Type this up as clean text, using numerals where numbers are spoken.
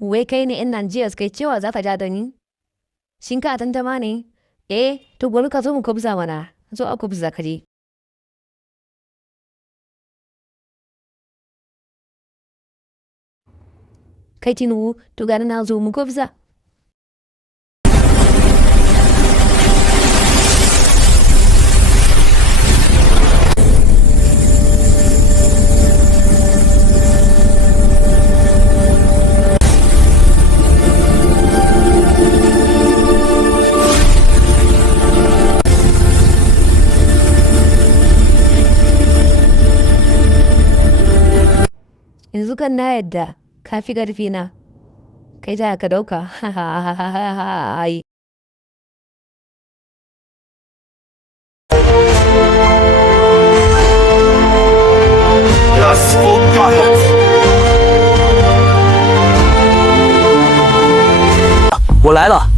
Wai kai ne in nan jiya kai cewa za ka ja da ni? Shin ka tantama ne? To bari ka zo mu kubza mana, zo a kubza ka je. Kai Tinubu, to gani na zo mu kubza. Yanzu kan na yadda ka fi ƙarfi na, kai za ka ɗauka, ai.我来了。